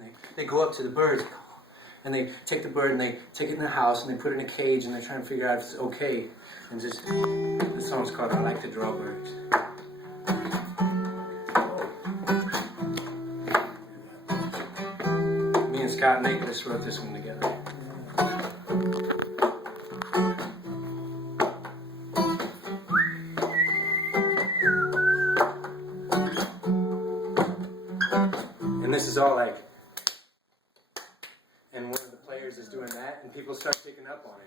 And they go up to the birds, and they take the bird and they take it in their house and they put it in a cage and they're trying to figure out if it's okay. And just, the song's called I Like to Draw Birds. Me and Scott and Nate just wrote this one together. And this is all like, and one of the players is doing that, and people start picking up on it.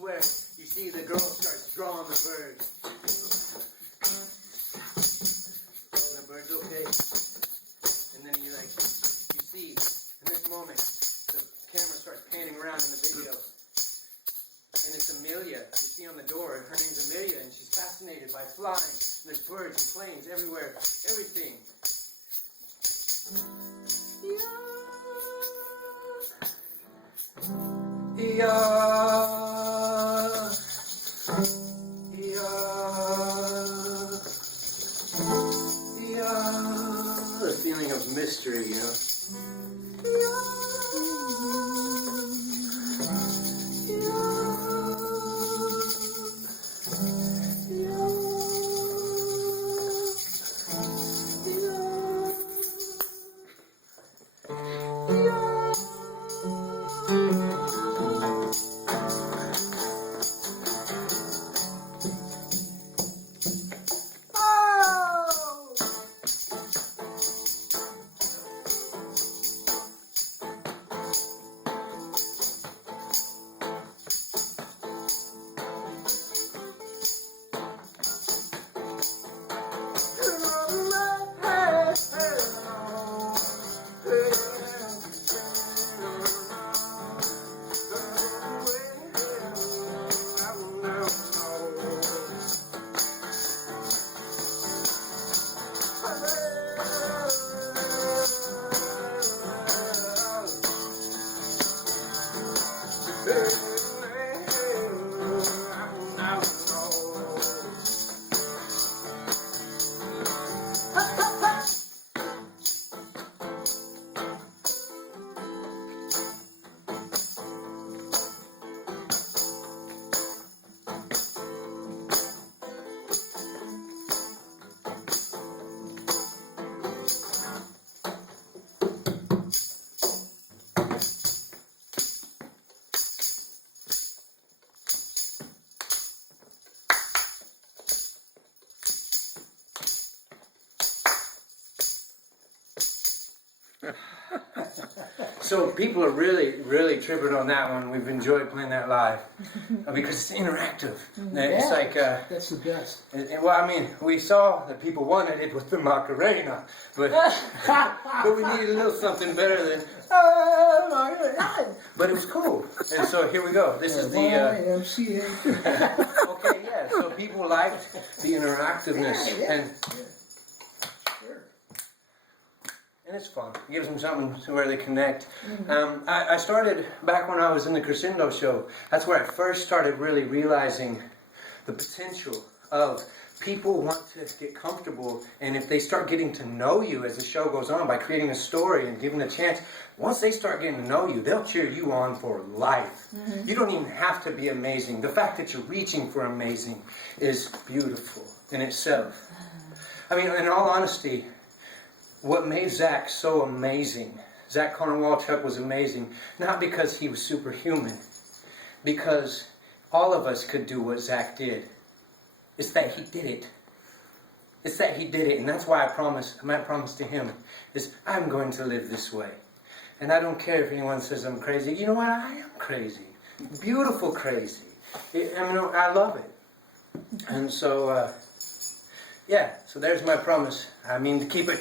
Where you see the girl starts drawing the bird. And the bird's okay. And then you see, in this moment, the camera starts panning around in the video. And it's Amelia. You see on the door, her name's Amelia, and she's fascinated by flying. And there's birds and planes everywhere, everything. The feeling of mystery, you know. So people are really, really tripping on that one. We've enjoyed playing that live because it's interactive. It's like that's the best. well, I mean, we saw that people wanted it with the Macarena, but but we needed a little something better than but it was cool. And so here we go. This is the YMCA. okay, yeah. So people liked the interactiveness and. And it's fun. It gives them something to where they connect. I started back when I was in the Crescendo show. That's where I first started really realizing the potential of people want to get comfortable. And if they start getting to know you as the show goes on by creating a story and giving a chance, once they start getting to know you, they'll cheer you on for life. You don't even have to be amazing. The fact that you're reaching for amazing is beautiful in itself. I mean, in all honesty, what made Zach so amazing, Zach Conowalchuk was amazing, not because he was superhuman, because all of us could do what Zach did. It's that he did it. It's that he did it, and that's why my promise to him is I'm going to live this way. And I don't care if anyone says I'm crazy. You know what? I am crazy. Beautiful crazy. I love it. And so, yeah, so there's my promise. I mean to keep it.